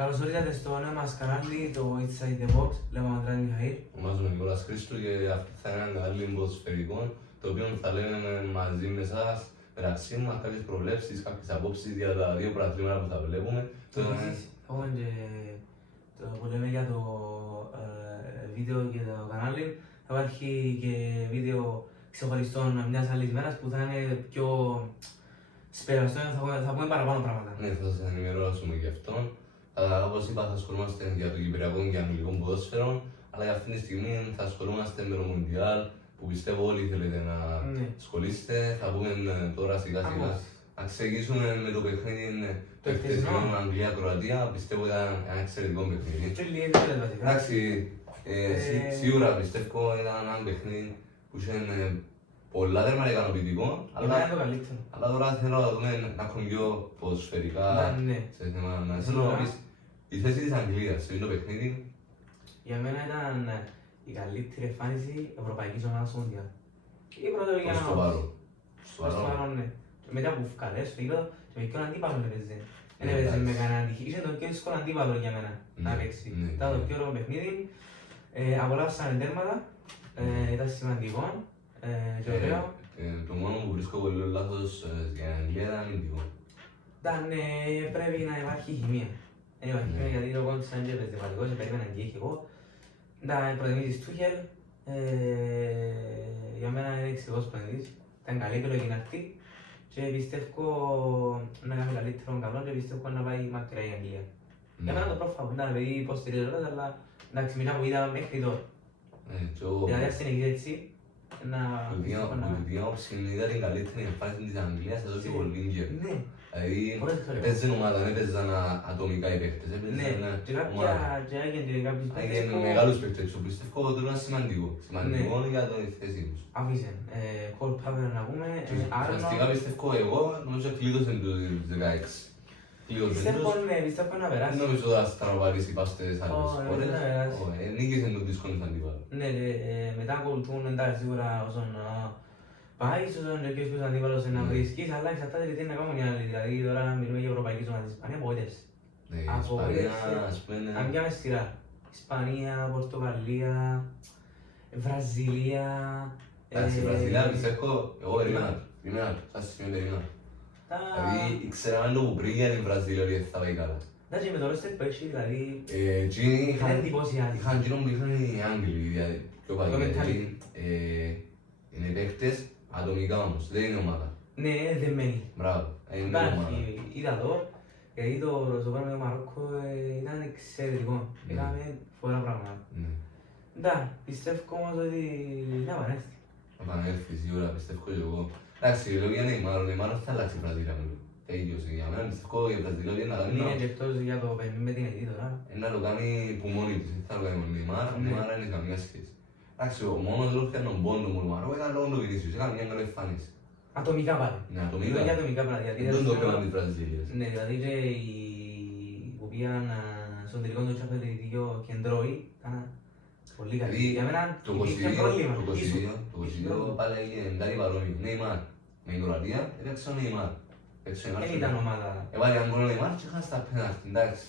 Καλώς ορίσατε στο νέο μας κανάλι, το Inside the Box. Λέγομαι Αντρέας Μιχαήλ. Ονομάζομαι Νικόλας Χρήστου και αυτό θα είναι ένα κανάλι ποδοσφαιρικό, το οποίο θα λέμε μαζί με εσάς, μεταξύ μας, κάποιες προβλέψεις, κάποιες απόψεις για τα δύο πρωταθλήματα που θα βλέπουμε. Επίσης, θα πούμε και το που λέμε για το βίντεο και το κανάλι. Θα υπάρχει και βίντεο ξεχωριστό μιας άλλης μέρας που θα είναι πιο σπεραστό, θα πούμε παραπάνω πράγματα. Ναι, θα σας ενημερώσουμε γι' αυτό. Αλλά όπως είπα, θα ασχολούμαστε για το κυπριακό και αγγλικό ποδόσφαιρο, αλλά για αυτή τη στιγμή θα ασχολούμαστε με το Μουντιάλ που πιστεύω όλοι θέλετε να ασχολείστε. Θα πούμε τώρα σιγά σιγά. Να ξεκινήσουμε με το παιχνίδι το χτεσινό Αγγλία-Κροατία. Πιστεύω ήταν ένα εξαιρετικό παιχνίδι. Εντάξει, σίγουρα πιστεύω ήταν ένα παιχνίδι που είχε πολλά τέρματα ικανοποιητικό, αλλά τώρα θέλω να δούμε να έχουμε πιο ποδοσφαιρικά σε θέμα. Θέλω να πεις η θέση της Αγγλίας σε αυτό το παιχνίδι. Για μένα ήταν η καλύτερη εμφάνιση ευρωπαϊκής ομάδας στο Μουντιάλ. Η πρώτη για να Στο παρόν. ναι. Και μετά που φκαλές στο γήπεδο και με ποιον αντίπαλο έπαιζε. Δεν έπαιζε με κανέναν τυχή. Είχε το πιο δύσκολο αντίπαλο για μένα να παίξει. Ήταν το πιο ωραίο παιχνίδι. Απολαύσαμε τέρματα. Ήταν σημαντικό και ωραίο. Το μόνο που βρίσκω πολύ λάθος για την Αγγλία ήταν αμυντικό. Πρέπει να υπάρχει χημεία. Γιατί το κόντισα και επιστηματικό και περίμενα και είχε εγώ. Προτιμήσεις Τούχελ, για μένα είναι εξαιρετικός προτιμητής. Ήταν καλή επιλογή να έρθει και πιστεύω να κάνει καλύτερο καλό και πιστεύω να πάει μακριά η Αγγλία. Για μένα το πρόφαγο ήταν επειδή υποστηρίζω όλα, αλλά εντάξει μετά που είδαμε μέχρι τώρα. Δηλαδή ας συνεχίζει έτσι, να... Που την άποψη είδα την καλύτερη εμφάνιση της Αγγλίας εδώ και πολύ καιρό. Δηλαδή έπαιζαν ομάδα, δεν έπαιζαν ατομικά οι παίκτες, έπαιζαν ομάδα. Και μεγάλους παίκτες, που πιστεύω ότι είναι σημαντικό. Σημαντικό για τη θέση τους. Αφήσεν, Κολ Πάβερ να πούμε, Ουσιαστικά πιστεύω εγώ, νομίζω κλείδωσαν τους 16. Πιστεύω να περάσει. Δεν νομίζω ότι θα στραβαρίσει πάστες άλλες φορές. Νίκησαν τον δύσκολο αντίπαλο. Ναι, μετά ακολουθούν εντάξει σίγουρα όσον πάει, όσον και ποιος αντίπαλος να βρίσκεις, αλλά εξαρτάται τι είναι να κάνουν οι άλλοι. Δηλαδή τώρα μιλούμε για ευρωπαϊκή ζώνη της Ισπανία, απογοήτευση. Αν πιάμε σειρά. Ισπανία, Πορτογαλία, Βραζιλία. Εντάξει, Βραζιλία πιστεύω, εγώ περίμενα, σαν σημείο περίμενα. Δηλαδή ήξερα το που πριν για την Βραζιλία ότι θα πάει καλά. Εντάξει, με το ρόστερ που έχει δηλαδή... Είχαν εκείνον που είχαν οι Άγγλοι, πιο παλιοί. Είναι παίκτες ατομικά όμως, δεν είναι ομάδα. Ναι, είναι δεμένοι. Μπράβο, είναι ομάδα. Είδα εδώ, γιατί το Ρωσοπάνο με το Μαρόκο ήταν εξαιρετικό. Είχαμε φορά πράγματα. Ναι, πιστεύω όμως ότι να επανέλθει. Να επανέλθει σίγουρα, πιστεύω και εγώ. Εντάξει, λέω για Νεϊμάρ, ο Νεϊμάρ θα αλλάξει η Βραζιλία μου. Τέλειωσε για μένα, πιστεύω η Βραζιλία να κάνει... Είναι και εκτός για το παιχνίδι με την Αιτή τώρα. Να το κάνει που μόνη της, δεν θα το κάνει ο Νεϊμάρ, ο Νεϊμάρ δεν έχει καμία σχέση. Εντάξει, ο μόνος λόγος για τον πόντο μου του Μαρόκο ήταν λόγω του Βινίσιους, έκανε μια καλή εμφάνιση. Ατομικά πάλι. Ναι, ατομικά. Για ατομικά πάλι. Δεν το έκαναν τις Βραζιλίες. Ναι, δηλαδή και οι που πήγαν στον τελικό του Champions και Ντρόι ήταν πολύ καλή. Για μένα υπήρχε πρόβλημα. Το 22 πάλι έγινε κάτι παρόμοιο. Νεϊμάρ με την Κροατία έπαιξε ο Νεϊμάρ. Δεν ήταν ομάδα. Έβαλε έναν κόλλο Νεϊμάρ και είχαν στα πέναρτη, εντάξει.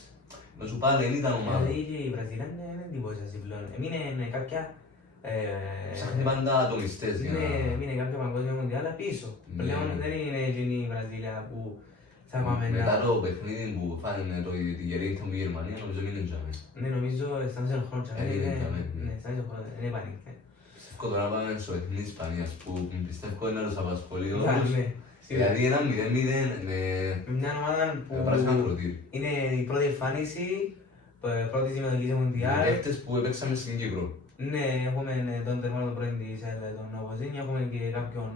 Να σου πάλι δεν ήταν ομάδα. Δηλαδή και η Βραζιλία είναι εντυπωσιαστή πλέον. Έμεινε κάποια... Ψάχνει πάντα ατομιστές για να... Έμεινε κάποια παγκόσμια μοντιάλα πίσω. Πλέον δεν είναι εκείνη η Βραζιλία που θα πάμε να... Μετά το παιχνίδι που φάνε το Γερίνγκτον με τη Γερμανία, νομίζω μείνουν τζάμε. Ναι, νομίζω αισθάνεσαι τον χρόνο τζάμε. Ναι, αισθάνεσαι τον χρόνο, δεν επανήλθε. Πιστεύω τώρα πάμε στο παιχνίδι της Ισπανίας που πιστεύω είναι να τους απασχολεί όλους. Δηλαδή ένα 0-0 με μια ομάδα που είναι η πρώτη εμφάνιση, πρώτη συμμετοχή σε Μουντιάλ. Με παίκτες που έπαιξαμε στην Κύπρο. Ναι, έχουμε τον τερμάτο πρώην της τον Βοζίνη, έχουμε και κάποιον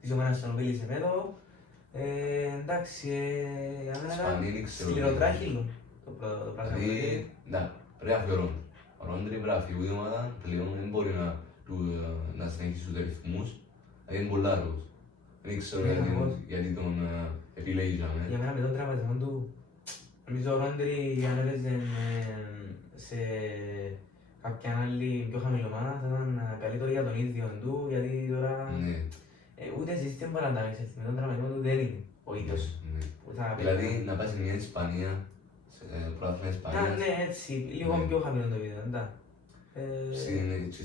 της ομάδας στον Βίλη Σεμέδο. Εντάξει, σκληροτράχυλο το πράγμα. Δηλαδή, πρέπει να φύγει ο Ρόντρι. Ο Ρόντρι πρέπει να φύγει η ομάδα, πλέον δεν μπορεί να συνεχίσει τους ρυθμούς, δηλαδή είναι πολλά αργός. Δεν ξέρω γιατί τον επιλέγει για μένα. Για μένα με τον τραυματισμό του, νομίζω ο Ρόντρι αν έπαιζε σε κάποια άλλη πιο χαμηλή ομάδα θα ήταν καλύτερο για τον ίδιο του, γιατί τώρα ούτε εσείς δεν μπορεί να τα με τον τραυματισμό του δεν είναι ο ίδιος. Δηλαδή να πάει σε μια Ισπανία, σε πρωτάθλημα Α, Ισπανίας. ναι, έτσι, λίγο Ναι. πιο χαμηλό το βίντεο, εντάξει.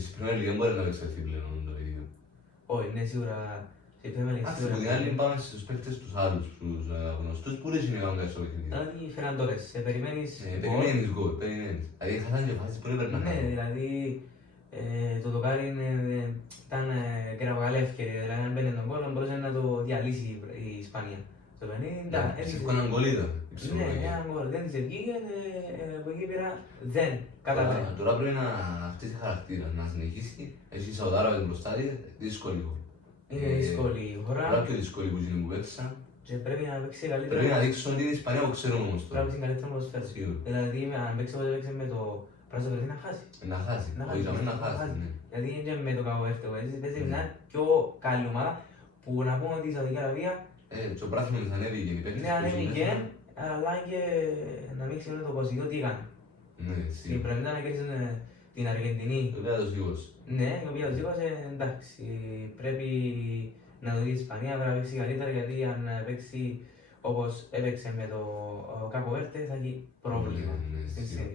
Στην Premier League δεν μπορεί να εξελιχθεί πλέον το ίδιο. Όχι, ναι, σίγουρα. Στη Premier League Ας σίγουρα. την άλλη πάμε στους παίκτες τους άλλους, τους γνωστούς, που δεν είναι καν στο παιχνίδι. Δηλαδή, Φερναντόρες, περιμένεις γκολ. Περιμένεις γκολ, περιμένεις. Δηλαδή χάσαν και φάσεις που δεν πρέπει να Ναι, χάσουν. δηλαδή, το δοκάρι ήταν μεγάλη ευκαιρία. Δηλαδή, αν μπαίνει τον γκολ, μπορούσε να το διαλύσει η Ισπανία. Το 50, Πιστεύω έναν γκολ ήταν. ναι, ένα γκολ. Δεν της βγήκε, από εκεί πέρα δεν κατάφερε. Τώρα πρέπει να χτίσει χαρακτήρα, να συνεχίσει. Έχει Σαουδάραβες μπροστά της, δύσκολη. Είναι δύσκολη η Πολλά χώρα πιο δύσκολη που είναι που παίξαν. και πρέπει να παίξει καλύτερα. Πρέπει να δείξουν την Ισπανία που ξέρουμε όμως Πρέπει να τώρα. παίξει καλύτερα ποδοσφαίρο. Σίγουρα. Δηλαδή, αν παίξει όπως έπαιξε με το πράσινο παιδί, να χάσει. Να χάσει, όχι για μένα να χάσει. ναι. Γιατί είναι και με το Καβοέρτο, παίζει Ναι. μια πιο καλή ομάδα που να πούμε ότι η Σαουδική Αραβία Και ο πράσινος της ανέβηκε οι παίκτες ναι, που ανέβηκε, ζουν αλλά και να μην ξέρουμε το 22 τι έκανε. Ναι, Στην σίγουρα. προηγούμενη να κέρδισε την Αργεντινή. Βέβαια το σίγουρος. Ναι, η οποία το σήκωσε, εντάξει, πρέπει να το δει η Ισπανία, πρέπει να παίξει καλύτερα γιατί αν παίξει όπως έπαιξε με το Καβοέρτε θα έχει πρόβλημα Ναι, στην σίγουρα.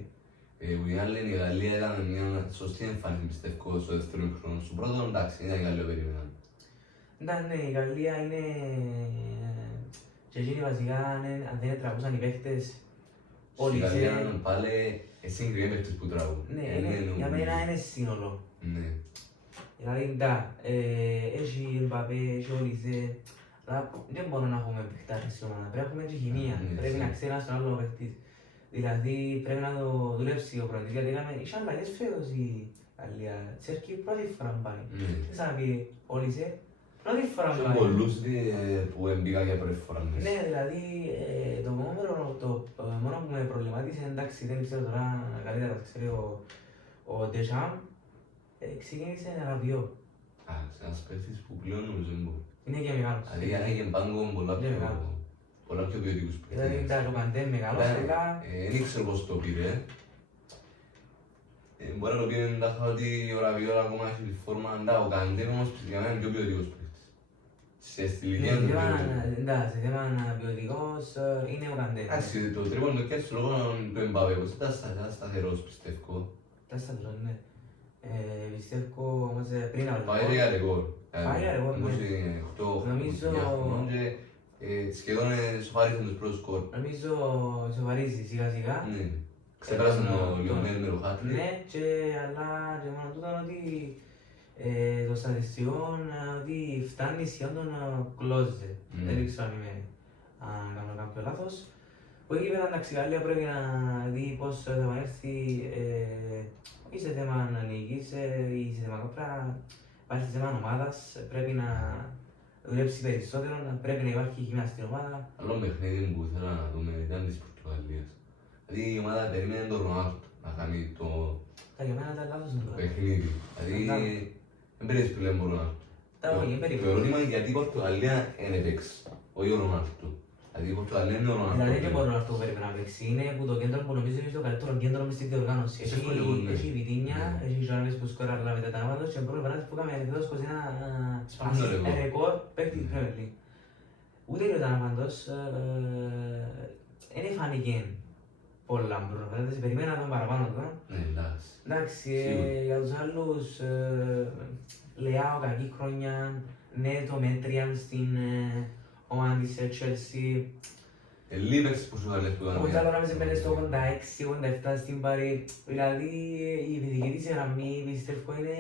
σειρά. Που η άλλη η Γαλλία ήταν μια σωστή εμφάνιση πιστεύω στο δεύτερο χρόνο. Στο πρώτο εντάξει, ήταν η Γαλλία περίμενα. Εντάξει, ναι, η Γαλλία είναι και εκείνοι βασικά αν δεν τραβούσαν οι παίχτες όλοι Στη σε... Γαλλία πάλι συγκεκριμένοι παίκτες που τραβούν. Ναι, για μένα είναι σύνολο. Ναι. Δηλαδή, έχει Εμπαπέ, έχει Όλισε, αλλά δεν μπορούμε να έχουμε παιχτάρες στην ομάδα, πρέπει να έχουμε και χημεία, Ναι, πρέπει να ναι. ξέρει ένας τον άλλο παίχτης. Δηλαδή πρέπει να το δουλέψει ο πρώτος, γιατί είχε αλλαγές φέτος η Γαλλία, Τσέρκι πρώτη φορά που πάει. Ναι. Δεν σαν να πει Όλισε, πρώτη φορά που Είχε πάει. πολλούς που έμπηκαν για πρώτη φορά μέσα. Ναι, δηλαδή το μόνο που με προβλημάτισε, εντάξει δεν ξέρω τώρα καλύτερα, το ξέρει ο Ντεσάμ, ξεκίνησε Ραβιό. Ένας παίκτης που πλέον νομίζω δεν μπορεί. Είναι και μεγάλος. Δηλαδή είχε πάγκο Ναι, μεγάλο. πολλά πιο ποιοτικούς Δηλαδή παίκτες. ήταν ο Καντέ μεγάλος, αλλά Δεν ήξερα πώς το πήρε. Μπορεί να το πήρε τάχα ότι ο Ραβιόλ ακόμα έχει τη φόρμα. Ο Καντέ όμως για μένα είναι πιο ποιοτικός παίκτης. Σε στη ηλικία του ποιοτικός. σε θέμα ποιοτικός είναι ο Καντέ. Εντάξει, το τρίπον το κέρδισε λόγω του Εμπαπέ, πως ήταν σταθερός πιστεύω. Τα σταθερό, ναι. Πιστεύω όμως πριν από Πάει για ρεκόρ. Πάει για ρεκόρ, ναι. 28 Νομίζω- χρονών και σχεδόν σοφάρισαν τους πρώτους σκορ. νομίζω σοβαρίζει σιγά σιγά. Ναι. Ξεπέρασαν το- το Λιονέλ με το χάτρι. Ναι, αλλά και μόνο τούτο ότι το στατιστικό ότι φτάνει σχεδόν τον κλόζε. Ναι. Δεν ξέρω αν κάνω κάποιο λάθος. Που εκεί πέρα εντάξει, η Γαλλία πρέπει να δει πώς θα επανέλθει ή σε θέμα νίκης ή σε θέμα κόπρα. Υπάρχει σε θέμα ομάδας, πρέπει να δουλέψει περισσότερο, πρέπει να υπάρχει χημία στην ομάδα. Άλλο παιχνίδι που ήθελα να δούμε ήταν της Πορτογαλίας. Δηλαδή η ομάδα περίμενε τον Ρονάλντο να κάνει το Τα για μένα ήταν λάθος το πράγμα. παιχνίδι. Δηλαδή δεν περίμενες πλέον τον Ρονάλντο. Τα όχι, Το περίπου. ερώτημα είναι γιατί η Πορτογαλία δεν έπαιξε, όχι ο Ρονάλντο. Δηλαδή η Πορτογαλία είναι ο Δηλαδή δεν μπορώ Ρονάλντο. να το πρέπει να παίξει. Είναι που το κέντρο που νομίζω είναι το καλύτερο κέντρο μες στη διοργάνωση. Σε εύκολο, ναι. Έχει Βιτίνια, Ναι. έχει Ζωάννης που σκόρα αλλά μετά τα μάτια και πρώτη φορά που έκαμε φέτος 21 Σπάνιο ρεκόρ. ρεκόρ παίκτη της Premier League. Ούτε και ήταν πάντως, δεν φάνηκε πολλά μπροστά, σε περιμένα τον παραπάνω του. Ναι, εντάξει. Εντάξει, Σίγουρα. για τους άλλους, Λεάο κακή χρόνια, ναι το Μέτριαν στην ομάδα της Chelsea. Λίγοι παίκτες Πορτογαλίας που Ο έκαναν. Τζάλο Ράμες έμπαινε στο 86-87 στην Παρή. Δηλαδή η επιθετική της γραμμή πιστεύω είναι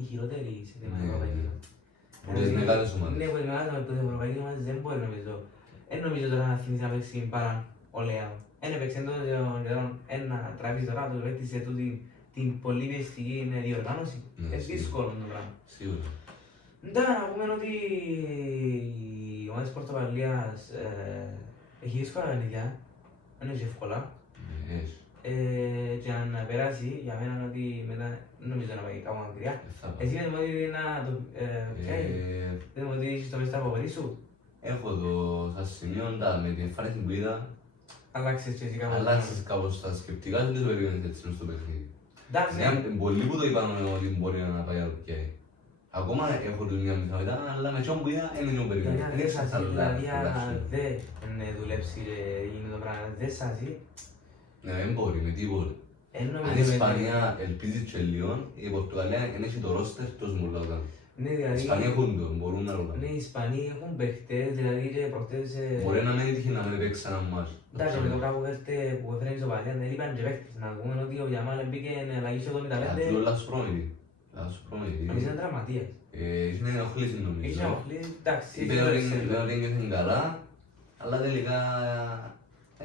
η χειρότερη σε θέμα Ναι, ευρωπαϊκή. Από τις μεγάλες ομάδες. Ναι, από τις μεγάλες ομάδες, από τις ευρωπαϊκές ομάδες δεν μπορεί νομίζω. Δεν νομίζω τώρα να θυμίσει να παίξει παρά ο Λεάο. Εν έπαιξε τόσο καιρό ένα τραβής τώρα, το παίξει σε τούτη την πολύ πιεστική διοργάνωση. Ναι, Είναι σίγουρα. δύσκολο το πράγμα. Σίγουρα. Ναι, να πούμε ότι η ομάδα της Πορτογαλίας έχει δύσκολα παιχνίδια, δεν έχει εύκολα. Ναι, έχει. Και αν περάσει, για μένα είναι ότι μετά δεν νομίζω να πάει κάπου μακριά. Θα πάω. Εσύ δεν μου ότι να το πιάει, Ε, δεν μου ότι έχεις το μες στα παπαδί σου. Έχω το στα σημειώντα με την εμφάνιση που είδα. Αλλάξεις και εσύ κάπου. Αλλάξεις κάπως τα σκεπτικά σου, δεν το περίμενες έτσι μες στο παιχνίδι. Εντάξει, Ναι, πολλοί που το είπαν ότι μπορεί να πάει άλλο πια. Ακόμα έχω τους μια μισά μετά, αλλά με τσιόν που είδα, έμεινε ο για περίμενος. μια Δεν δέσαση, έξασα δηλαδή αν τουλάχιστον. δεν δουλέψει γίνει το πράγμα, δέσαση, Ναι, δεν μπορεί, με τίποτα. Εν Αν η νομίζω ότι- Ισπανία ελπίζει και λίγο, η Πορτογαλία δεν έχει το ρόστερ τόσο μου λόγω. Ναι, Οι δηλαδή, Ισπανοί έχουν το, μπορούν να ναι, ρωτάνε. οι Ισπανοί έχουν παίχτες, δηλαδή και προχτές... Μπορεί να μην έτυχε να μην παίξει ένα μάτς. Εντάξει, με το πράγμα που έφερε η Ισοπαλία, δεν είπαν και παίχτες. Να πούμε ότι ο Γιαμάλ μπήκε αλλαγή στο 75, Αφού λάθος πρόμητη. Λάθος πρόμητη. νομίζω ήταν τραυματίας. Είχε ενοχλήσει Είχε νομίζω. ενοχλεί, εντάξει, Είπε είχε ότι το νιώθει καλά, αλλά τελικά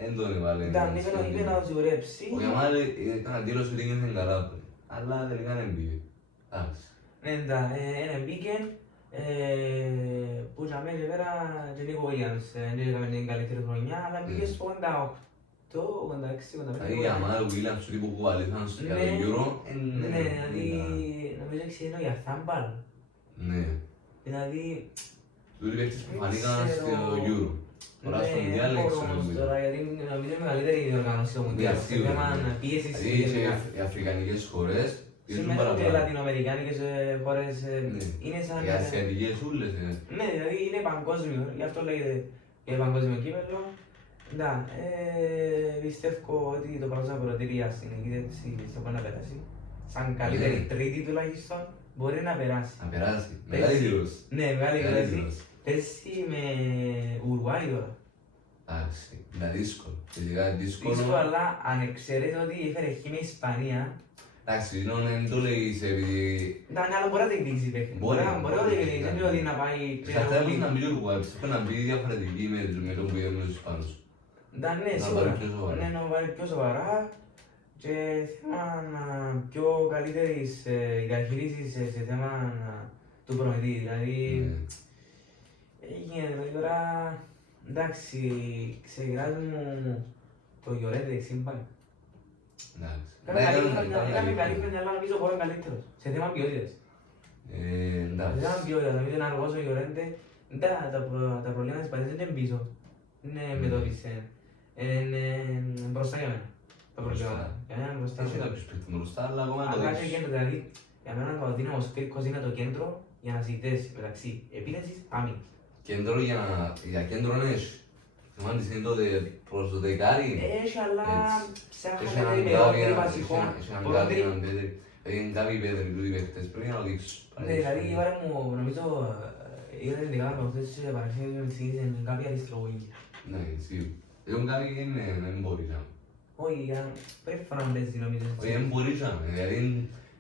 δεν τον έβαλε. εντάξει, είπε να το σιγουρέψει. Ο Γιαμάλ ήταν αντίλωση ότι νιώθει καλά, αλλά τελικά δεν πήγε. Εντάξει. Ναι, ένα μπήκε, που για μένα και πέρα και Νίκο Βίλιαμς, δεν έκαμε την καλύτερη χρονιά, αλλά μπήκε στο 88, 86, 85. Δηλαδή για μένα ο Williams του τύπου που αλήθαν στο Ναι. Euro, Ναι, δηλαδή, νομίζω ξένο για θάμπαλ. ναι. Δηλαδή, Τούτοι παίχτες που φανήκαν ξέρω. στο Euro. Τώρα στο ναι, Μουντιάλ δεν δεν μπορώ ξέρω. όμως τώρα, γιατί νομίζω είναι μεγαλύτερη η οργάνωση στο Μουντιάλ. Σε Σίγουρα, θέμα ναι. πίεσης Δηλαδή και γενικά. οι αφρικανικές χώρες πιέζουν Σήμερα και παραπάνω. λατινοαμερικάνικες χώρες Ναι. είναι σαν... Οι ασιατικές ούλες, Ναι, δηλαδή είναι παγκόσμιο, γι' αυτό λέγεται και παγκόσμιο κύπελλο. Ναι, πιστεύω ότι το πρώτο αποδοτήρια στην εκείδευση στο μπορεί να περάσει. Σαν καλύτερη Ναι. τρίτη τουλάχιστον μπορεί να περάσει. να περάσει. Μεγάλη δήλωση. Ναι, μεγάλη Μεγάλη δήλωση. δήλωση. Πέρσι με Ουρουάη τώρα. Εντάξει, είναι δύσκολο. Φυσικά είναι δύσκολο. Δύσκολο, αλλά αν ξέρετε ότι έφερε χ με Ισπανία, Εντάξει, δεν το λέγεις επειδή... εντάξει, αλλά μπορεί να το εκδικήσει παίχνει. Μπορεί, Μπορεί να το μπορεί. εκδικήσει, δεν είναι ότι να πάει... Κατάλαβες να μπει ο Uruguay, πιστεύω να μπει διαφορετική με τον που είδαμε τους Ισπανούς. Εντάξει, ναι, Να σίγουρα. πάρει πιο σοβαρά. Ναι, να πάρει πιο σοβαρά και θέμα πιο καλύτερης διαχείρισης σε θέμα του προμηθή. Δηλαδή, Ναι. γίνεται δηλαδή τώρα, εντάξει, ξεκινάζουν το Γιωρέντε δεξίμπακ. Εντάξει. Έκαμε καλή χρονιά, αλλά νομίζω μπορεί καλύτερος. Σε θέμα ποιότητας. Σε Εντάξει. θέμα ποιότητας, νομίζω είναι αργός ο Γιωρέντε. Τα προβλήματα της Ισπανίας είναι πίσω. Είναι με το Βισέν. Είναι μπροστά για μένα. Τα προβλήματα. Για μένα μπροστά. Έχει κάποιος παίκτης μπροστά, αλλά ακόμα να το Αλλά και δείξεις. κέντρο, δηλαδή για μένα το αδύναμος κρίκος είναι το κέντρο για να συζητήσει μεταξύ επίθεσης άμυνας. Κέντρο για κέντρο έχει. Θυμάμαι είναι τότε προς το δεκάρι. Έχει, αλλά Έχει ψάχνετε έναν με Γκάβι, όντρι βασικό. έχει έναν Γκάβι, έναν Πέτρη. Δηλαδή είναι Γκάβι Πέτρη, τούτοι παίκτες, πρέπει να το δείξεις. Ναι, δηλαδή η ώρα μου νομίζω είδα την δεκάδα με αυτές τις παραξίες με εξήγησαν κάποια αριστρογωγή. Ναι, σίγουρα. Εγώ Γκάβι δεν μπορεί να. Όχι, πρέπει να παίζει νομίζω. Όχι, δεν μπορεί να. Δηλαδή,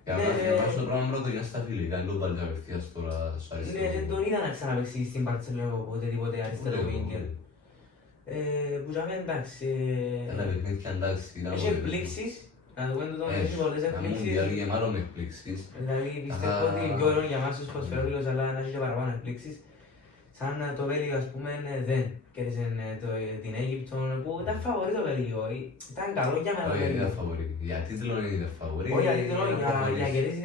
για Ναι, να πας το πράγμα πρώτο είναι στα φιλικά, δεν το βάλεις απευθείας τώρα στο Ναι, αριστερό. δεν τον είδα να ξαναπαιξεί στην Παρτσελό οποτεδήποτε αριστερό Ούτε εγώ. βίγκερ. Που για μένα εντάξει, Ένα παιχνίδι εντάξει. ήταν έχει πολύ εκπλήξεις, να το πούμε τούτο, Έχει. έχει πολλές Ένα εκπλήξεις. Μουντιάλ γεμάτο με εκπλήξεις. Δηλαδή πιστεύω ότι είναι πιο ωραίο για εμάς τους ποδοσφαιρόφιλους, αλλά να έχει και παραπάνω εκπλήξεις. Σαν το Βέλγιο, ας πούμε, δεν κέρδισε την Αίγυπτο, που ήταν φαβορί το Βέλγιο. Ήταν καλό για μένα το Όχι, δεν Βέλγιο. είναι φαβορί. Για τίτλο δεν είναι φαβορί. Όχι, γιατί δεν είναι για φαβορί. κερδίσει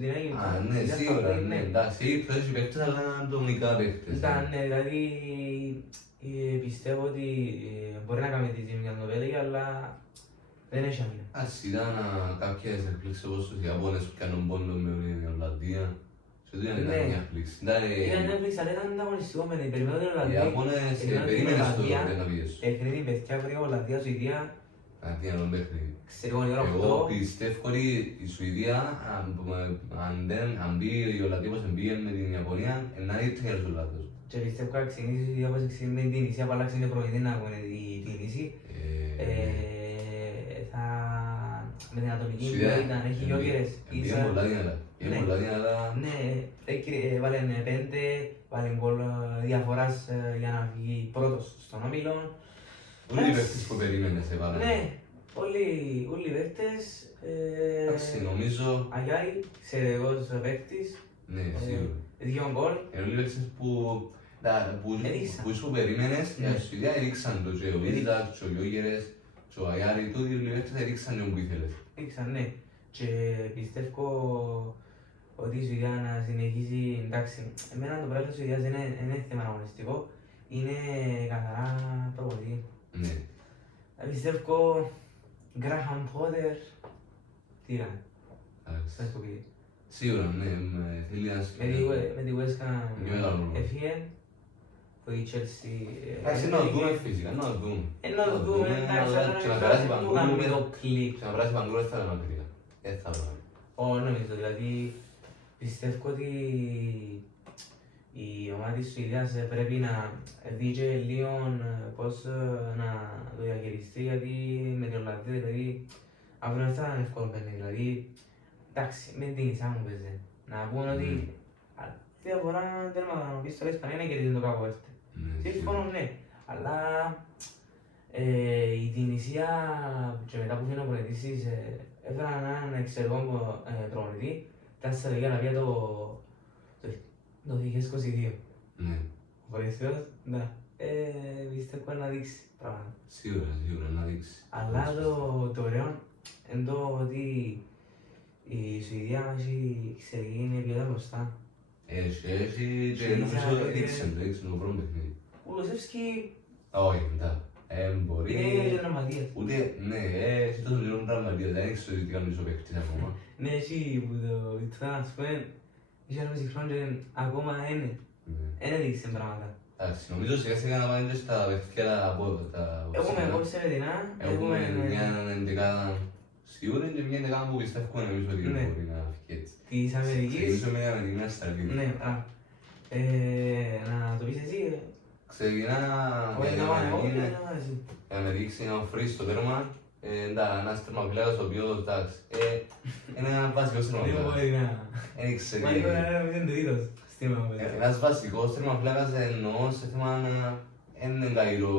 την Αίγυπτο. Α, ναι, Ήταν σίγουρα, φαβορί, ναι. Εντάξει, οι έχει παίκτες, αλλά είναι ατομικά παίκτες. Ήταν, δηλαδή, πιστεύω ότι μπορεί να κάνει τη ζημιά το Βέλγιο, αλλά δεν έχει άμυνα. Ας ήταν κάποιες εκπλήξεις όπως τους Ιαπώνες που κάνουν πόντο με την Ολλανδία. Σε τούτο Ναι. ήταν μια εκπλήξη. Ήταν, Ήταν Netflix, αλλά ήταν ανταγωνιστικό με την περιμένω την οι Ολλανδία. Ιαπώνες περίμενες το να πιέσουν. Παιχνίδι παιδιά αύριο, Ολλανδία, Σουηδία, Αντί να τον παιχνίδι. ξέρω η ώρα Εγώ 8. πιστεύω ότι η Σουηδία, αν μπει η Ολλανδία όπως μπήκε με την Ιαπωνία, να είναι τρία του λάθος. Και πιστεύω ότι ξεκινήσει η Σουηδία όπως ξεκινήσει με την Ισία, αλλά είναι προηγητή να ακούνε την Ισή. Θα... Με την ατομική ποιότητα, έχει γιόκερες, Είναι ίσα. πολλά δυνατά. Είναι Ναι. πολλά δυνατά. Ναι, βάλεν 5, βάλεν γκολ διαφοράς για να βγει πρώτος στον όμιλο. Όλοι οι παίκτες που περίμενες έβαλαν. Ναι, όλοι οι παίκτες. Εντάξει, νομίζω, Αγιάρη, εξαιρετικός παίκτης, ναι, σίγουρα. 2 γκολ. Είναι όλοι οι παίκτες Έδειξαν. που σου περίμενες, Ναι. για Σουηδία έδειξαν το και ο Βίζακ, και ο Γιώγερες, και ο Αγιάρη, τούτοι όλοι οι παίκτες έδειξαν τον που ήθελες. Δείξαν, ναι. Και πιστεύω ότι η Σουηδία να συνεχίσει, εντάξει, εμένα το πράγμα της Σουηδίας δεν είναι θέμα αγωνιστικό, είναι καθαρά προπονητική. Ναι. Πιστεύω Γκράχαμ Πότερ, τι ήταν, Εντάξει. θα σου πει. Σίγουρα, ναι, θέλει να Με τη West Ham Είναι μεγάλο. έφυγε, η Chelsea. Εντάξει, να το δούμε φυσικά, να το δούμε. Να το δούμε, εντάξει, και να περάσει αλλά να κάνουμε το κλικ. και να περάσει παγκόσμια θα είναι μακριά. Θα το δούμε. Όχι, νομίζω, δηλαδή πιστεύω ότι η ομάδα της Σουηδίας πρέπει να δει και λίγο πώς να το διαχειριστεί, γιατί με την Ολλανδία, δηλαδή αύριο δεν θα είναι εύκολο παιχνίδι, δηλαδή εντάξει, με την Ισά μου παίζει. Να πούμε ότι διαφορά τέρμα να πεις τώρα Ισπανία είναι κερδίζει το κάπου έρθει. Σύμφωνο, ναι, αλλά η Τινησία και μετά που φύγουν ο προεδρήσεις έφεραν έναν εξαιρετικό προπονητή, φτάσαμε για να πει το 2022. Ναι. Ο Βορειοσφαίρος, ναι. Πιστεύω να δείξει πράγματα. Σίγουρα να δείξει. Αλλά το ωραίο είναι το ότι η Σουηδία έχει ξεκινήσει ποιότητα μπροστά. Έχει και νομίζω δείξε το πρώτο παιχνίδι. Ο Λοσεύσκι Όχι, μετά. Μπορεί... είναι και τραυματίας. Ούτε, ναι, έχει τόσο λίγο τραυματία, δεν ξέρω τι κάνει ο παίκτης ακόμα. Ναι, εσύ που το Βιτρά, ας πούμε, είχε ένα μισή χρόνο και ακόμα δεν έδειξε πράγματα. Εντάξει, νομίζω σιγά σιγά να πάνε και στα παιχνίδια τα Έχουμε απόψε με την Α, έχουμε μια ενδεκάδα σίγουρη και μια ενδεκάδα που πιστεύουμε νομίζω ότι Ναι. μπορεί να φύγει έτσι. της Αμερικής. Ξεκινήσω με την Αμερική να σταλεί. Ναι, να το πεις εσύ. Ξεκινά Όχι, η να πάνε εγώ, Αμερική, να πάνε εσύ. η Αμερική ξεκινά ο Φρις στο τέρμα. Ένας τερμαπλέας ο οποίος, εντάξει, είναι ένα βασικός Δεν τερμαπλέας. μπορεί να... Δεν ξέρω. Μα είναι ένα μηδέν τρίτος. Στήμα μου. Ένας βασικός τερμαπλέας εννοώ σε θέμα δεν κάτι το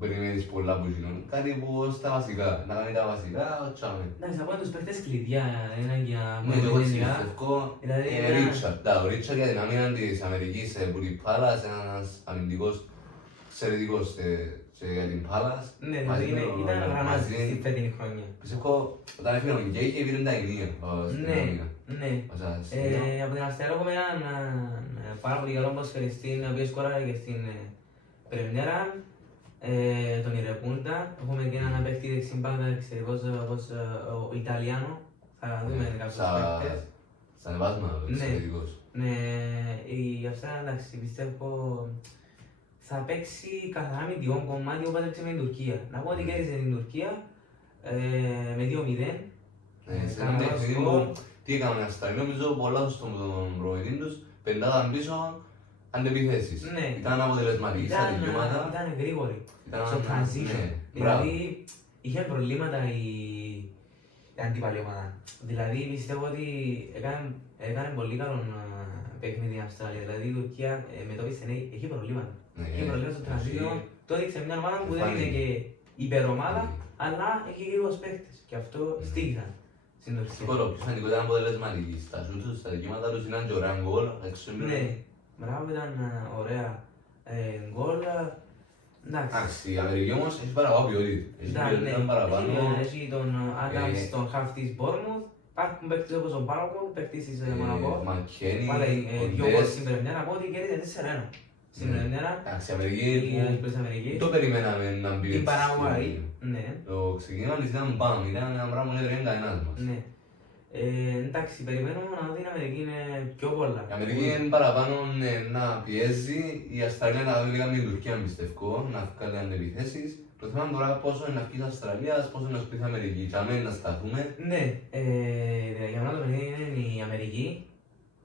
περιμένεις πολλά από εκείνον. Κάτι που στα βασικά, να κάνει τα βασικά, τσάμε. Εντάξει, θα πω τους παίχτες κλειδιά, είναι για Ναι, εγώ έτσι γενικά. πιστεύω, Δηλαδή, Ρίτσαρντ. Ο Ρίτσαρντ για την άμυνα της Αμερικής που την Πάλας, ένας αμυντικός εξαιρετικός για την Πάλας. Ναι, δηλαδή ήταν γραμμάς στη φετινή χρονιά. Πιστεύω, όταν έφυγε ο Γκέικ, πήρε τα ενία στην Ναι, άμυνα. ναι. Από την Αυστραλία έχουμε έναν πάρα πολύ καλό ποδοσφαιριστή, ο οποίος σκόραρε και στην Πρεμιέρα, τον Ιρεπούντα. Έχουμε και έναν παίκτη δεξιμπάκ εξαιρετικός όπως ο Ιταλιάνο. Θα δούμε κάποιους παίκτες. Στα ανεβάσματα, Ναι. εξαιρετικός. Ναι, η Αυστραλία, εντάξει, πιστεύω θα παίξει καθαρά με το κομμάτι που έπαιξε με την Τουρκία. Να πω ότι κέρδισε την Τουρκία με 2-0. Σε ένα παιχνίδι που τι έκαναν οι Αυστραλοί, νομίζω πολλά στον προπονητή τους, πεντάδαν πίσω αντεπιθέσεις. Ναι. Ήταν αποτελεσματικοί στα τελειώματα. Ήταν γρήγοροι Ήταν- στο transition. ναι, Δηλαδή είχε προβλήματα η αντίπαλη ομάδα. Δηλαδή πιστεύω ότι έκανε πολύ καλό παιχνίδι η Αυστραλία. Δηλαδή η Τουρκία με το πίστευε έχει προβλήματα. Ναι, Έχει προβλήματα στο transition. Το έδειξε μια ομάδα που δεν είναι Φάνηκε. και υπερομάδα, Ναι. αλλά έχει γρήγορους παίκτες. Και αυτό στήριξαν στην Τουρκία. Σίγουρα το πιο σημαντικό ήταν αποτελεσματικοί. Στα σούτ τους, στα δικαιώματα τους ήταν και ωραία γκολ. Ναι, μπράβο, ήταν ωραία γκολ. Εντάξει. Εντάξει, η Αμερική όμως έχει παραπάνω ποιότητα. Έχει ποιότητα παραπάνω. Έχει τον Άνταμς, τον half της Bournemouth. Υπάρχουν παίκτες όπως ο Μπάλκον, παίκτης της Μονακό. Μακένι, Βάλε ο δυο γκολ Ντες. στην Πρεμιέρα, να πω ότι κέρδισε 4-1. Στην Ναι. Πρεμιέρα, Εντάξει, η Αμερική η που Ανατολική Αμερική. το περιμέναμε να μπει Την έτσι Παραγουάη, στην- ναι. Το ξεκίνημα της ήταν μπαμ, ήταν ένα πράγμα που δεν έπαιρνε κανένας μας. Ναι. Εντάξει, περιμένουμε να δω την Αμερική είναι πιο πολλά. Η Αμερική είναι παραπάνω να πιέζει, η Αυστραλία να δει λίγα με την Τουρκία πιστεύω, να βγάλει αντεπιθέσεις. Το θέμα είναι τώρα πόσο είναι να βγει της Αυστραλίας, πόσο είναι να βγει της Αμερικής. Και αμέ να σταθούμε. Ναι, για μένα το παιχνίδι είναι η Αμερική.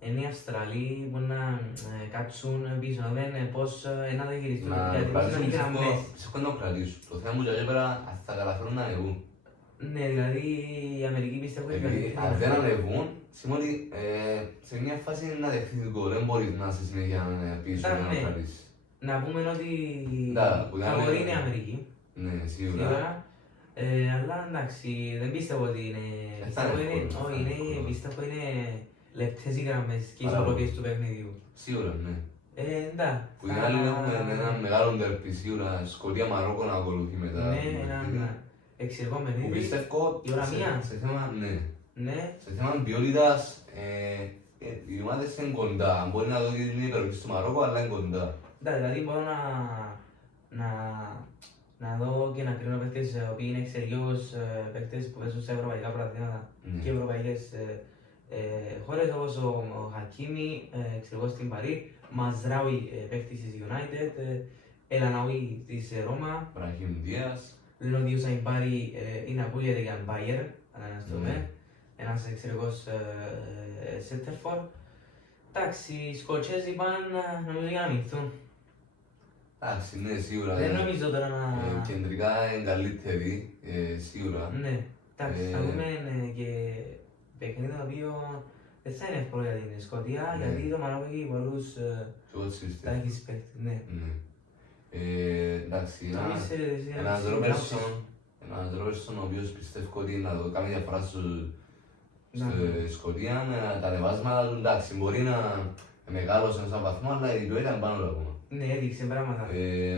Είναι οι Αυστραλοί που να κάτσουν πίσω, να δουν πώς να τα χειριστούν. Να Γιατί το πώς κρατήσουν, είναι οι γραμμές. πιστεύω να το κρατήσουν. Το θέμα μου για πέρα θα καταφέρουν να ανεβούν. Ναι, δηλαδή η Αμερική πιστεύω έχει Γιατί καλύτερη αν δεν καταφέρει. ανεβούν, σημαίνει ότι σε μια φάση να δεχτείς γκολ, δεν μπορείς να είσαι συνέχεια πίσω Ναι. να το κρατήσεις. Να πούμε ότι Ναι, που ήταν- φαβορεί είναι η Αμερική. Ναι, σίγουρα. Σίγουρα. Αλλά εντάξει, δεν πιστεύω ότι είναι. θα είναι Πιστεύω είναι, εύκολο, όχι, θα είναι είναι, εύκολο. πιστεύω είναι λεπτές οι γραμμές και οι Πάρα ισορροπίες του παιχνιδιού. Σίγουρα, ναι. Εντάξει. Που την άλλη έχουμε ένα μεγάλο ντερπι σίγουρα, Σκοτία-Μαρόκο να ακολουθεί μετά. Ναι, έναν εξαιρετικό Που παιχνίδι. πιστεύω Η ώρα μία. σε θέμα, ναι, Ναι, σε θέμα ποιότητας οι ομάδες είναι κοντά. Μπορεί να δω ότι είναι υπεροχή στο Μαρόκο, αλλά είναι κοντά. εντάξει, δηλαδή μπορώ να δω και να κρίνω παίκτες οι οποίοι είναι εξαιρετικούς παίκτες που παίζουν σε ευρωπαϊκά πρωταθλήματα Ναι. και ευρωπαϊκές Χώρες όπως ο Χακίμι, ξέρω εγώ στην Παρί, Μαζράουι παίκτης της United, Ελαναουί της Ρώμα, Μπραχίμ Δίας. Λόντιος Αϊμπάρι είναι ακούγεται για Μπάιερ, αλλά να στο πούμε, ένας εξαιρετικός σέντερφορ. Εντάξει, οι Σκοτσέζοι πάνε νομίζω για να μειχθούν. Εντάξει, ναι, σίγουρα. Δεν νομίζω τώρα να... Κεντρικά είναι καλύτεροι, σίγουρα. Ναι, εντάξει, θα δούμε και παιχνίδι το οποίο δεν θα είναι εύκολο για την Σκοτία, γιατί το Μαρόκο έχει πολλούς τάχεις παίκτες. Ναι. Εντάξει, Εμείς, ένας Ρόμπερσον, ο οποίος πιστεύω ότι να το κάνει διαφορά στη Σκοτία, τα ανεβάσματα του, εντάξει, μπορεί να μεγάλωσε σε έναν βαθμό, αλλά η ποιότητα είναι πάνω του ακόμα. Ναι, έδειξε πράγματα.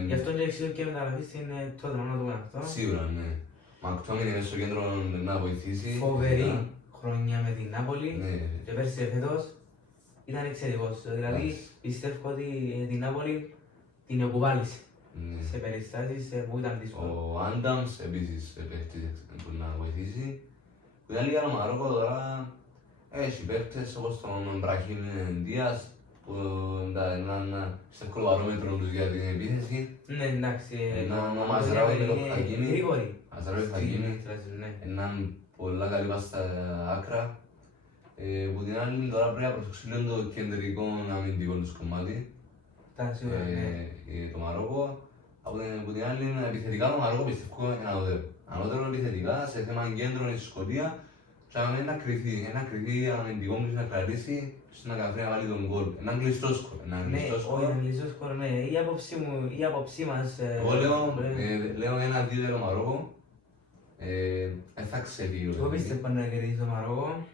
Γι' αυτό και εξήγω και μεταγραφή στην τότε να δούμε αυτό. Σίγουρα, ναι. Μακτόμινι μέσα στο κέντρο να βοηθήσει. Φοβερή χρονιά με την Νάπολη Ναι. και πέρσι φέτος ήταν εξαιρετικός. Δηλαδή πιστεύω ότι την Νάπολη την εκουβάλισε Ναι. σε περιστάσεις που ήταν δύσκολο. Ο Άνταμς επίσης παίχτης που να βοηθήσει. Που ήταν λίγα το Μαρόκο τώρα έχει παίχτες όπως τον Μπραχίμ Δίας που είναι πιστεύω βαρόμετρο τους για την επίθεση. Ναι, εντάξει. Ο Μαζράουι με το Χακίμι. Γρήγορη. Μαζράουι Χακίμι. Ναι. Έναν πολλά καλή πας στα άκρα. Που την άλλη τώρα πρέπει να προσέξουν λίγο το κεντρικό αμυντικό τους κομμάτι. Εντάξει, ναι. Το Μαρόκο. Από την άλλη επιθετικά το Μαρόκο πιστεύω είναι ανώτερο. Ανώτερο επιθετικά σε θέμα κέντρων στη Σκωτία. Θα είναι ένα κρυφή αμυντικό που να κρατήσει ώστε να καταφέρει να βάλει τον γκολ. Έναν κλειστό σκορ. Ναι, όχι, ένα κλειστό σκορ, ναι. Η άποψή μας... Εγώ λέω 1-2 για το Μαρόκο. Δεν θα ξεφύγω. Εγώ πιστεύω να κερδίσει το Μαρόκο,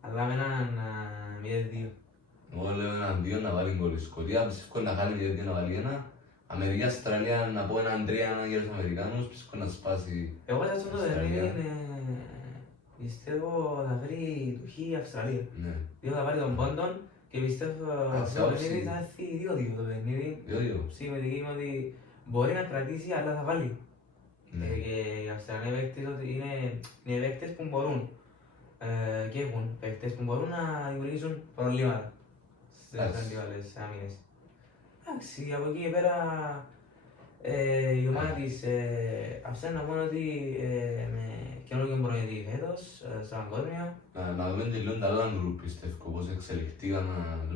αλλά με έναν 0-2. Εγώ λέω 1-2 να βάλει γκολ η Σκωτία. Πιστεύω να κάνει 0-2 να βάλει ένα. Αμερική, Αυστραλία, να πω 1-3 για τους Αμερικάνους. Πιστεύω να σπάσει. Εγώ σε αυτό το παιχνίδι πιστεύω θα βρει το χ η Αυστραλία. Ναι. Διότι θα πάρει τον πόντον και πιστεύω αυτό το παιχνίδι θα έρθει 2-2 το παιχνίδι. 2-2. Συμμετοχή μου ότι μπορεί να κρατήσει αλλά θα βάλει. Ναι. Και οι Αυστραλοί παίκτες είναι παίκτες που μπορούν και έχουν παίκτες που μπορούν να δημιουργήσουν προβλήματα στις αντιβάλλες άμυνες. Εντάξει, από εκεί και πέρα η ομάδα της Αυστραλίας να πούμε ότι με καινούργιο προπονητή φέτος στα παγκόσμια. Να δούμε και λίγο τα άλλα γκρουπ πιστεύω πώς εξελιχθήκαν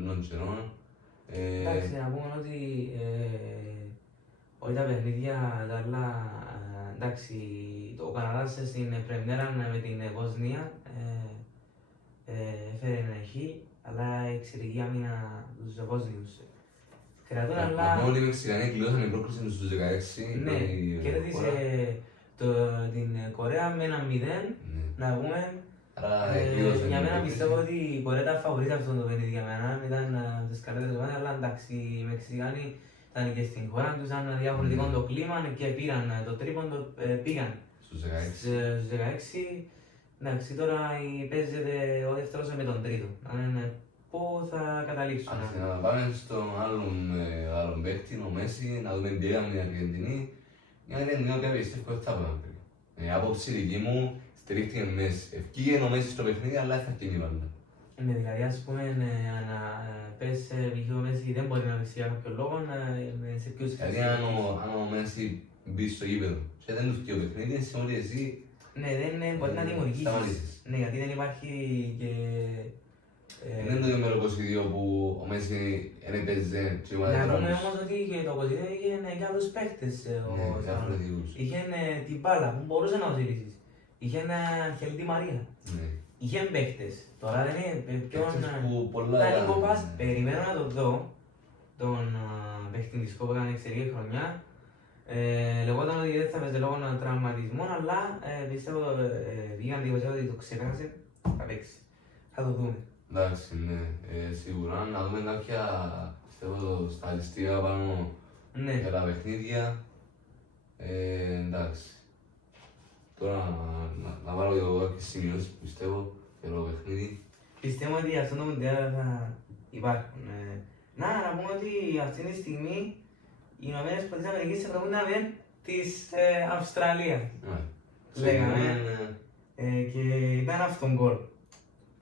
τον καιρό. Εντάξει, να πούμε ότι όχι τα παιχνίδια τα άλλα, εντάξει, ο Καναδάς στην πρεμιέρα με την Βοσνία έφερε ένα χ, αλλά εξαιρετική άμυνα τους Βόσνιους. Κρατούν, αλλά... Να πούμε ότι οι Μεξικανοί κλείδωσαν η πρόκληση τους στους 16. Ναι, κέρδισε την Κορέα με 1-0, να πούμε. Για μένα πιστεύω ότι η Κορέα ήταν φαβορίτ αυτό το παιχνίδι για μένα, ήταν τις καλύτερες ομάδες, αλλά εντάξει, οι Μεξικάνοι ήταν και στην χώρα τους, ήταν διαφορετικό το κλίμα και πήραν το τρίποντο, πήγαν στους 16. Εντάξει, τώρα παίζεται ο δεύτερος με τον τρίτο. Πού θα καταλήξουν. Να πάμε στον άλλον παίκτη, ο Μέση, να δούμε τι έκαμε την Αργεντινή. Η Αργεντινή οποία πιστεύω ότι θα πάμε πριν. Άποψη δική μου στηρίχτηκε Μέση. Ευκήγε ο Μέση στο παιχνίδι, αλλά θα φκίνει πάντα. Ναι, δηλαδή ας πούμε, να πες π.χ. ο Μέση δεν μπορεί να παίξει για κάποιο λόγο, σε ποιους... Δηλαδή αν ο Μέση μπει στο γήπεδο και δεν του φκεί ο παιχνίδι, είναι σημαίνει ότι εσύ... Ναι, δεν μπορεί να δημιουργήσεις. Ναι, γιατί δεν υπάρχει και... Δεν είναι το ίδιο με το 22 που ο Μέση δεν έπαιζε και ο Να πούμε όμως ότι το 22 είχε και άλλους παίκτες. Είχε την μπάλα που μπορούσε να οδηγήσεις. Είχε ένα Χελ Ντι Μαρία. Είχε παίκτες. Τώρα δεν είναι ποιον... Νίκο Πας, περιμένω να το δω. Τον παίκτη της που έκανε εξαιρετική χρονιά. Λεγόταν ότι δεν θα παίζει λόγω τραυματισμών, αλλά πιστεύω βγήκαν εντυπωσιαστικά ότι το ξέχασε. Θα παίξει. Θα το δούμε. Εντάξει, ναι, σίγουρα. Να δούμε κάποια στατιστικά πάνω για τα παιχνίδια. Εντάξει. Τώρα να βάλω και εγώ κάποιες σημειώσεις που πιστεύω για το παιχνίδι. Πιστεύω ότι αυτό το μοντέλο θα υπάρχουν. Να πούμε ότι αυτή τη στιγμή οι Ηνωμένες Πολιτείες Αμερικής επρεπούνται της Αυστραλίας. Λέγαμε. Και ήταν αυτόν γκολ.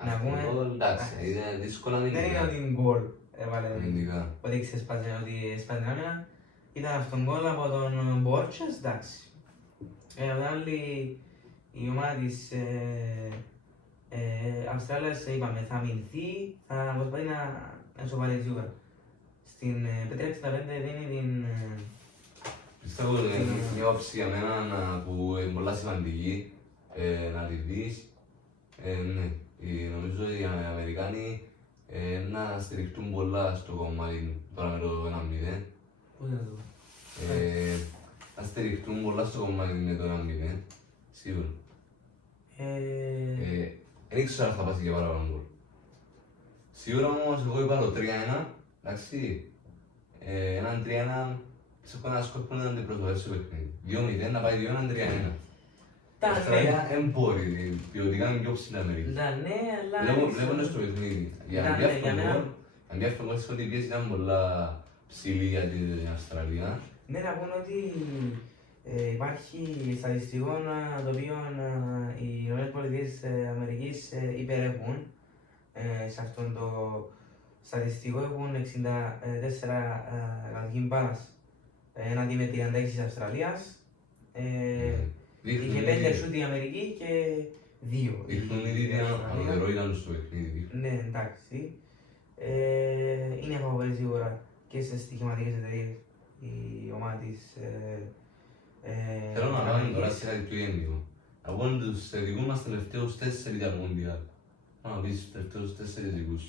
Να πούμε, Εντάξει, είναι δύσκολα δεν είναι αμυντικά. ότι γκολ έβαλε, Αμυντικά. ότι ξεσπάσε, ότι έσπασε την άμυνα. Ήταν αυτόν γκολ από τον Μπόρτσες, εντάξει. Από την άλλη, η ομάδα της Αυστραλίας, είπαμε, θα αμυνθεί, θα προσπαθεί να σοβαρεί σίγουρα. Στην Πέτρα 65 δίνει την... Πιστεύω ότι είναι μια όψη για μένα που είναι πολλά σημαντική να τη δεις. Ναι, νομίζω ότι οι Αμερικάνοι να στηριχτούν πολλά στο κομμάτι τώρα με το 1-0. Πού θα το δω. Να στηριχτούν πολλά στο κομμάτι με το 1-0, σίγουρα. Δεν ήξερα αν θα πάσει για παραπάνω γκολ. Σίγουρα όμως εγώ είπα το 3-1, εντάξει. Έναν 3-1, πιστεύω ένα σκορ που να αντιπροσωπεύσει το παιχνίδι. 2-0 να πάει 2-1, 3-1. Η Αυστραλία δεν μπορεί, ποιοτικά είναι πιο ψηλά Αμερική. Ναι, αλλά... Βλέπω στο παιχνίδι. Για να μπει αυτό το ότι η πίεση ήταν πολλά ψηλή για την Αυστραλία. Ναι, να πούμε ότι υπάρχει στατιστικό το οποίο οι ΗΠΑ υπερεύουν σε αυτό το στατιστικό. Έχουν 64 κατοχή μπάλας έναντι με 36 της Αυστραλίας. Είχε 5 σούτ η Αμερική και 2. Δείχνουν ήδη ότι ανωτερό ήταν στο παιχνίδι. Ναι, εντάξει. Είναι φαβορή σίγουρα και σε στοιχηματικές εταιρείες η ομάδα της. Θέλω να κάνουμε τώρα σε κάτι πιο έντυπο. Από τους δικούς μας τελευταίους 4 για το Μουντιάλ. Να πεις τους τελευταίους 4 δικούς.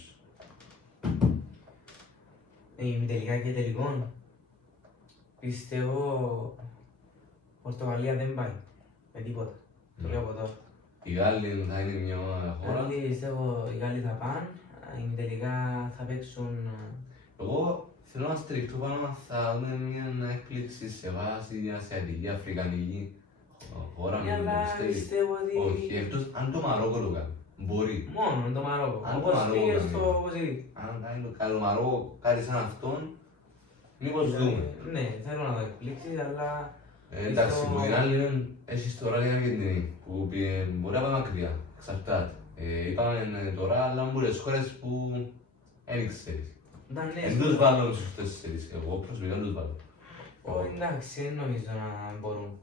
Τελικά και τελικών. Πιστεύω Πορτογαλία δεν πάει με τίποτα. Το λέω από τώρα. Οι Γάλλοι θα είναι μια χώρα. Άλλοι πιστεύω οι Γάλλοι θα πάνε. Τελικά θα παίξουν. Εγώ θέλω να στηριχτώ πάνω, θα δούμε μια έκπληξη σε βάση ασιατική, αφρικανική χώρα με Αλλά πιστεύω ότι. Όχι, εκτός αν το Μαρόκο το κάνει. Μπορεί. Μόνο το Μαρόκο. Αν το Όπως Μαρόκο πήγε κάνει. στο Βοζίδι. Αν κάνει το Μαρόκο κάτι σαν αυτόν, μήπως δούμε. Ναι, θέλω να το εκπλήξει, αλλά. Εντάξει, που την άλλη έχεις τώρα την Αργεντινή, που μπορεί να πάει μακριά, εξαρτάται. Είπαμε τώρα, αλλά πολλές χώρες που δεν ξέρεις. Εν τους βάλω στους 4, εγώ προσωπικά δεν τους βάλω. Εντάξει, δεν νομίζω να μπορούν.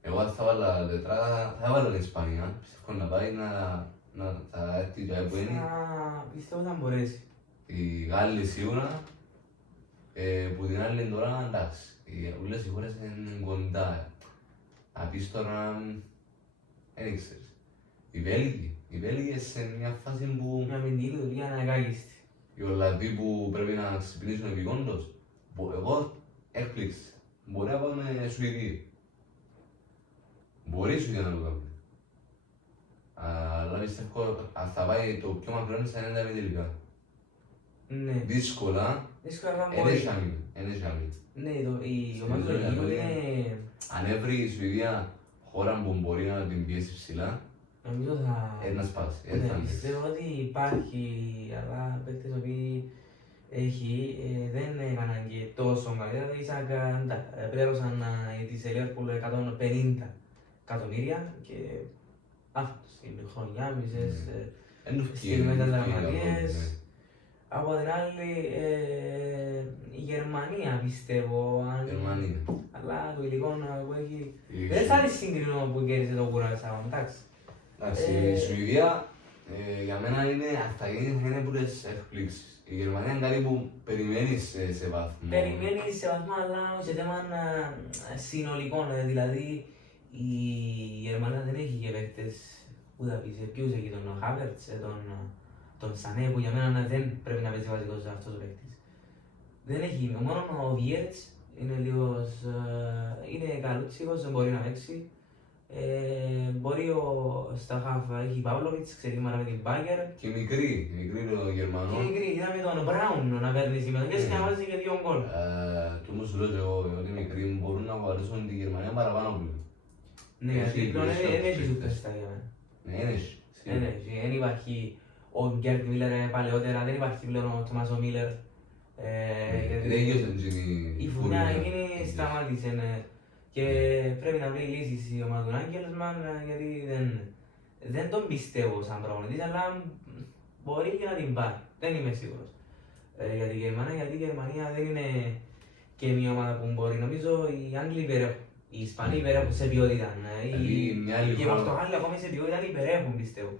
Εγώ αν θα βάλω τετράδα, θα βάλω την Ισπανία, πιστεύω να πάει να θα έρθει το που είναι. Πιστεύω ότι θα μπορέσει. Οι Γάλλοι σίγουρα, που την άλλη τώρα εντάξει, όλες οι χώρες είναι κοντά. Να πεις τώρα, δεν ξέρεις. Οι Βέλγοι σε μια φάση που Με αμυντική λειτουργία αναγκάγιστη. οι Ολλανδοί που πρέπει να ξυπνήσουν επικόντως, εγώ έκπληξη. Μπορεί να πάμε Σουηδία. Μπορεί η Σουηδία να το κάνει. Αλλά πιστεύω αν θα πάει το πιο μακρό είναι στα 90 τελικά. Ναι. Δύσκολα, Δύσκολα να εν μπορεί. έχει άμυνα. Ναι, η ομάδα του Αιγύπτου είναι. Αν έβρει η Σουηδία χώρα που μπορεί να την πιέσει ψηλά, Νομίζω θα. να σπάσει. Ναι, πιστεύω ότι υπάρχει, αλλά παίκτες οι οποίοι έχει, δεν έκαναν και τόσο καλύτερα. Πλήρωσαν τη Liverpool 150 εκατομμύρια και αυτό στην χρονιά, μισές στιγμές δραματίες. Από την άλλη, η Γερμανία πιστεύω, Γερμανία. αλλά το υλικό που έχει. Δεν θα είναι συγκρινό που κέρδισε το Κουρασάο, εντάξει. Εντάξει, η Σουηδία για μένα είναι θα είναι από τις εκπλήξεις. Η Γερμανία είναι κάτι που περιμένεις σε βαθμό. Περιμένεις σε βαθμό, αλλά σε θέμα συνολικών. Δηλαδή, η Γερμανία δεν έχει και παίκτες που θα πεις, ποιους έχει τον Χάβερτς, τον Σανέ, που για μένα δεν πρέπει να παίζει βασικός αυτός ο παίκτης. Δεν έχει, μόνο ο Βιέρτς είναι λίγος, είναι καλούτσικος, μπορεί να παίξει. Μπορεί στα χάφα, έχει Παύλοβιτς, ξεκινήμα με την Μπάγκερ. Και μικρή το Γερμανό. Και μικρή, είδαμε τον Μπράουν να παίρνει συμμετοχές και να βάζει και 2 γκολ. Του όμως λέω και εγώ ότι οι μικροί μπορούν να βαρέσουν τη Γερμανία παραπάνω από λίγο. Ναι, γιατί πλέον δεν έχει σούπερστάρ για μένα. Ναι, δεν έχει. Δεν υπάρχει ο Γκέρτ Μίλλερ παλαιότερα, δεν υπάρχει πλέον ο Τομάσο Μίλλερ. Δεν γίνονται η φουνιά εκείνη σταμάτησε και πρέπει να βρει λύσεις η ομάδα του Άγγελσμαν γιατί δεν τον πιστεύω σαν προπονητής, αλλά μπορεί και να την πάρει. Δεν είμαι σίγουρος. Για τη Γερμανία, γιατί η Γερμανία δεν είναι και μια ομάδα που μπορεί. Νομίζω οι Άγγλοι υπερέχουν. Οι Ισπανοί υπερέχουν σε ποιότητα. Και οι Πορτογάλοι ακόμη σε ποιότητα υπερέχουν, πιστεύω.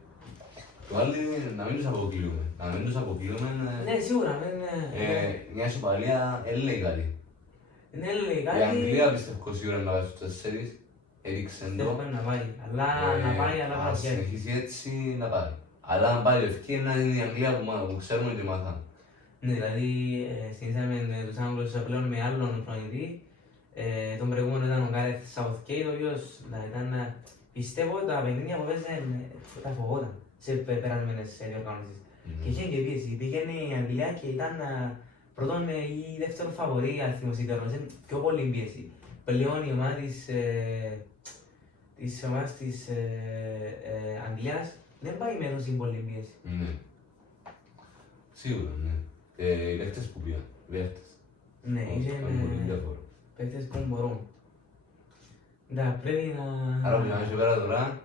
Το άλλο είναι να μην τους αποκλείουμε. Να μην τους αποκλείουμε. Ναι, σίγουρα. Μια ισοπαλία δεν λέει καλή. Ναι, λέει Η κάτι. Αγγλία πιστεύω σίγουρα να πάει στους 4, έριξε το. Θέλουμε να πάει, αλλά να πάει, αλλά Αν να πάει. συνεχίσει έτσι να πάει. Αλλά αν πάει ευκαιρία να είναι η Αγγλία που ξέρουμε και μάθαμε. Ναι, δηλαδή συνήθαμε με τους Άγγλους πλέον με άλλον προπονητή. Τον προηγούμενο ήταν ο Γκάρεθ Σαουθγκέιτ, ο οποίος ήταν, πιστεύω τα παιχνίδια που παίζαν τα φοβόταν σε περασμένες διοργανώσεις. Και είχε και πίεση. Πήγαινε η Αγγλία και ήταν πρώτον ή δεύτερο φαβορί αριθμός ιτέρων, πιο πολύ πίεση. Πλέον η ομάδα της Αγγλίας δεν πάει με τόση πολύ πίεση. Ναι. Σίγουρα, ναι. Οι παίκτες που πήγαν, οι παίκτες. Ναι, Πολύ είναι διαφορά. παίκτες που μπορούν. Ναι, πρέπει να... Άρα που και πέρα τώρα,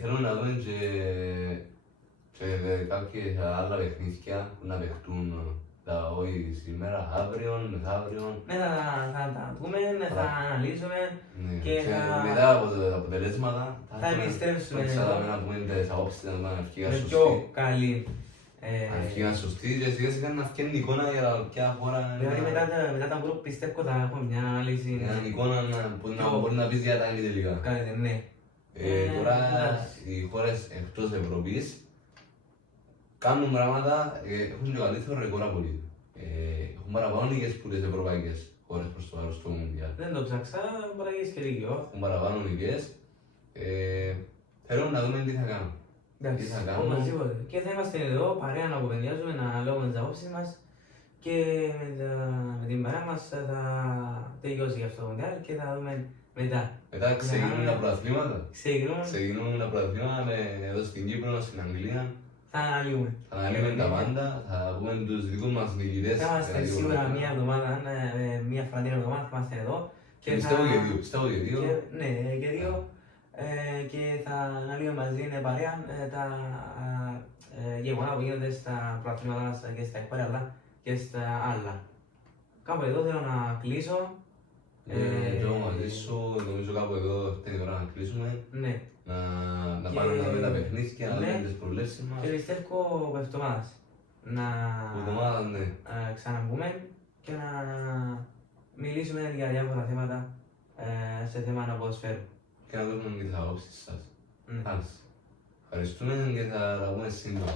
θέλω να δούμε και κάποια άλλα παιχνίδια που να παιχτούν όχι σήμερα, αύριο, μεθαύριο. Ναι, θα τα δούμε, θα αναλύσουμε και μετά από τα αποτελέσματα θα επιστρέψουμε να πούμε τις απόψεις να αρχίγαν με σωστή. πιο καλή. Αρχίγαν σωστή και σιγά σιγά να φτιάχνει εικόνα για ποια χώρα. Δηλαδή μετά τα γκρουπ πιστεύω θα έχουμε μια ανάλυση. Μια εικόνα που να μπορεί να πεις για τα είναι τελικά. Κάνετε, ναι. Τώρα οι χώρες εκτός Ευρώπης κάνουν πράγματα, έχουν και καλύτερο ρεκόρ από λίγο. Έχουν παραπάνω νίκες που τις ευρωπαϊκές χώρες προς το παρόν στο Μουντιάλ. Δεν το ψάξα, μπορεί να έχεις και δίκιο. Έχουν παραπάνω νίκες. Θέλω να δούμε τι θα κάνουν. Εντάξει, οπωσδήποτε. Και θα είμαστε εδώ παρέα να κουβεντιάζουμε, να λέμε τις απόψεις μας και με την παρέα μας θα τελειώσει αυτό το Μουντιάλ και θα δούμε μετά. Μετά ξεκινούν τα πρωταθλήματα. Ξεκινούν τα πρωταθλήματα εδώ στην Κύπρο, στην Αγγλία. Θα αναλύουμε. Θα αναλύουμε τα πάντα, θα πούμε τους δικούς μας νικητές. Θα είμαστε σίγουρα μία εβδομάδα, μία φορά την εβδομάδα θα είμαστε εδώ. Πιστεύω και δύο. Ναι, και δύο. Και θα αναλύουμε μαζί με παρέα τα γεγονότα που γίνονται στα πρωταθλήματα μας και στα εκπάρια αλλά και στα άλλα. Κάπου εδώ θέλω να κλείσω. Εγώ μαζί σου, νομίζω κάπου εδώ την ώρα να κλείσουμε. Ναι. Να πάμε να δούμε τα παιχνίδια, να δούμε τις προβλέψεις μας. Και πιστεύω από εβδομάδας να ξαναμπούμε και να μιλήσουμε για διάφορα θέματα σε θέμα ποδοσφαίρου. Και να δούμε και τις απόψεις σας. Ευχαριστούμε και θα τα πούμε σύντομα.